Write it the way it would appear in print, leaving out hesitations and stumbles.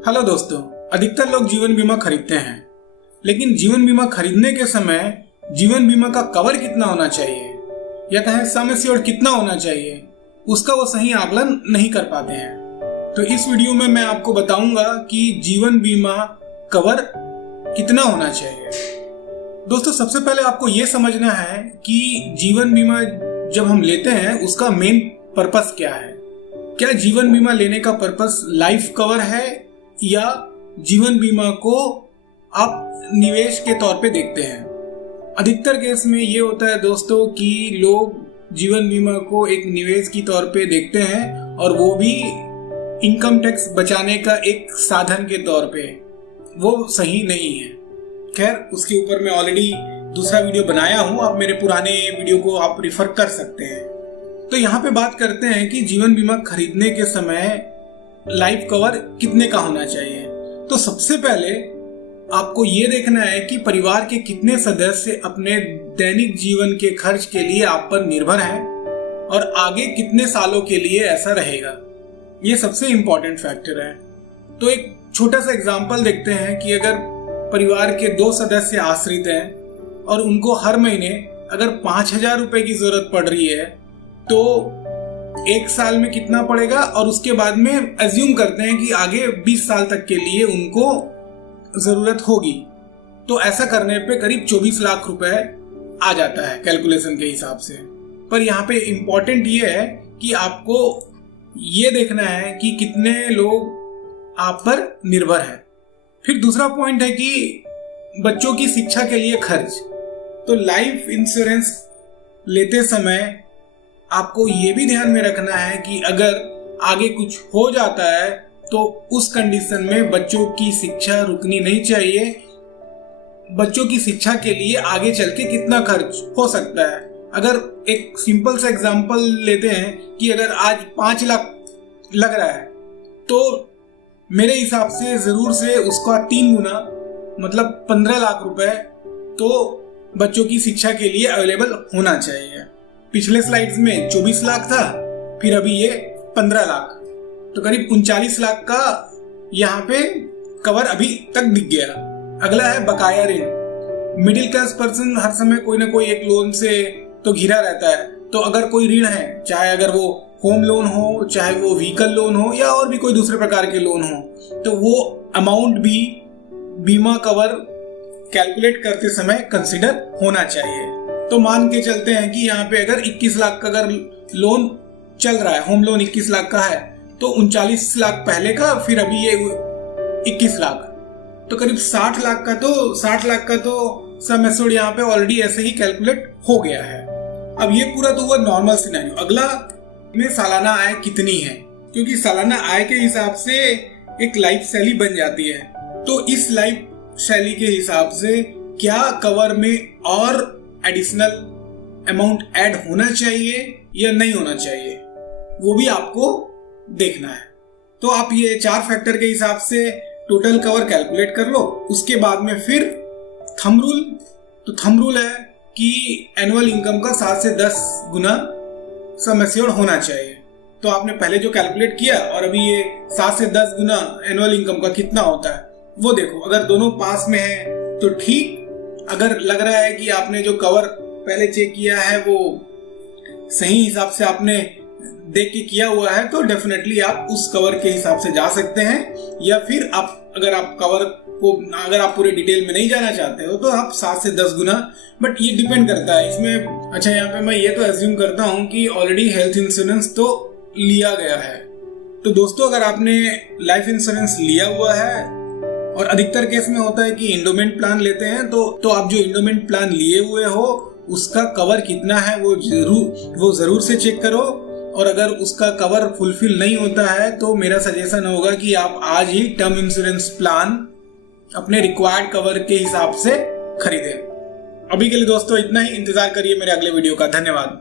Hello दोस्तों, अधिकतर लोग जीवन बीमा खरीदते हैं, लेकिन जीवन बीमा खरीदने के समय जीवन बीमा का कवर कितना होना चाहिए या कहें सम एश्योर्ड कितना होना चाहिए, उसका वो सही आकलन नहीं कर पाते हैं। तो इस वीडियो में मैं आपको बताऊंगा कि जीवन बीमा कवर कितना होना चाहिए। दोस्तों, सबसे पहले आपको ये समझना है कि जीवन बीमा जब हम लेते हैं उसका मेन पर्पस क्या है। क्या जीवन बीमा लेने का पर्पस लाइफ कवर है या जीवन बीमा को आप निवेश के तौर पे देखते हैं। अधिकतर केस में ये होता है दोस्तों कि लोग जीवन बीमा को एक निवेश की तौर पे देखते हैं और वो भी इनकम टैक्स बचाने का एक साधन के तौर पे। वो सही नहीं है। खैर, उसके ऊपर मैं ऑलरेडी दूसरा वीडियो बनाया हूं, आप मेरे पुराने वीडियो को आप रिफर कर सकते हैं। तो यहाँ पे बात करते हैं कि जीवन बीमा खरीदने के समय लाइफ कवर कितने का होना चाहिए। तो सबसे पहले आपको ये देखना है कि परिवार के कितने सदस्य अपने दैनिक जीवन के खर्च के लिए आप पर निर्भर हैं और आगे कितने सालों के लिए ऐसा रहेगा। ये सबसे इंपॉर्टेंट फैक्टर है। तो एक छोटा सा एग्जांपल देखते हैं कि अगर परिवार के 2 सदस्य आश्रित हैं और उनको हर महीने अगर 5,000 रुपए की जरूरत पड़ रही है तो 1 साल में कितना पड़ेगा, और उसके बाद में एज्यूम करते हैं कि आगे 20 साल तक के लिए उनको जरूरत होगी। तो ऐसा करने पे करीब 24 लाख रुपए आ जाता है कैलकुलेशन के हिसाब से। पर यहाँ पे इम्पोर्टेंट ये है कि आपको ये देखना है कि कितने लोग आप पर निर्भर है। फिर दूसरा पॉइंट है कि बच्चों की शिक्षा के लिए खर्च। तो लाइफ इंश्योरेंस लेते समय आपको ये भी ध्यान में रखना है कि अगर आगे कुछ हो जाता है तो उस कंडीशन में बच्चों की शिक्षा रुकनी नहीं चाहिए। बच्चों की शिक्षा के लिए आगे चल के कितना खर्च हो सकता है। अगर एक सिंपल सा एग्जांपल लेते हैं कि अगर आज 5 लाख लग रहा है तो मेरे हिसाब से जरूर से उसका 3 गुना मतलब 15 लाख रुपए तो बच्चों की शिक्षा के लिए अवेलेबल होना चाहिए। पिछले स्लाइड्स में 24 लाख था, फिर अभी ये 15 लाख, तो करीब 39 लाख का यहाँ पे कवर अभी तक दिख गया। अगला है बकाया ऋण। मिडिल क्लास पर्सन हर समय कोई ना कोई एक लोन से तो घिरा रहता है। तो अगर कोई ऋण है, चाहे अगर वो होम लोन हो, चाहे वो व्हीकल लोन हो या और भी कोई दूसरे प्रकार के लोन हो, तो वो अमाउंट भी बीमा कवर कैलकुलेट करते समय कंसिडर होना चाहिए। तो मान के चलते हैं कि यहाँ पे अगर 21 लाख का अगर लोन चल रहा है, होम लोन 21 लाख का है, तो 39 लाख पहले का, फिर अभी ये 21 लाख, तो करीब 60 लाख का तो सम एश्योर्ड यहाँ पे ऑलरेडी ऐसे ही कैलकुलेट हो गया है। अब ये पूरा तो हुआ नॉर्मल सिनेरियो। अगला में सालाना आय कितनी है, क्योंकि सालाना आय के हिसाब से एक लाइफ शैली बन जाती है। तो इस लाइफ शैली के हिसाब से क्या कवर में और एडिशनल अमाउंट ऐड होना चाहिए या नहीं होना चाहिए, वो भी आपको देखना है। तो आप ये 4 फैक्टर के हिसाब से टोटल कवर कैलकुलेट कर लो। उसके बाद में फिर थंब रूल। तो थंब रूल है कि एनुअल इनकम का 7 से 10 गुना सम एश्योर्ड होना चाहिए। तो आपने पहले जो कैलकुलेट किया और अभी ये 7 से 10 गुना एनुअल इनकम का कितना होता है वो देखो। अगर दोनों पास में है तो ठीक। अगर लग रहा है कि आपने जो कवर पहले चेक किया है वो सही हिसाब से आपने देख के किया हुआ है तो डेफिनेटली आप उस कवर के हिसाब से जा सकते हैं। या फिर आप अगर आप कवर को अगर आप पूरे डिटेल में नहीं जाना चाहते हो तो आप 7 से 10 गुना, बट ये डिपेंड करता है इसमें। अच्छा, यहाँ पे मैं ये तो एज्यूम करता हूँ कि ऑलरेडी हेल्थ इंश्योरेंस तो लिया गया है। तो दोस्तों, अगर आपने लाइफ इंश्योरेंस लिया हुआ है और अधिकतर केस में होता है कि एंडोमेंट प्लान लेते हैं तो आप जो एंडोमेंट प्लान लिए हुए हो उसका कवर कितना है वो जरूर से चेक करो। और अगर उसका कवर फुलफिल नहीं होता है तो मेरा सजेशन होगा कि आप आज ही टर्म इंश्योरेंस प्लान अपने रिक्वायर्ड कवर के हिसाब से खरीदें। अभी के लिए दोस्तों इतना ही। इंतजार करिए मेरे अगले वीडियो का। धन्यवाद।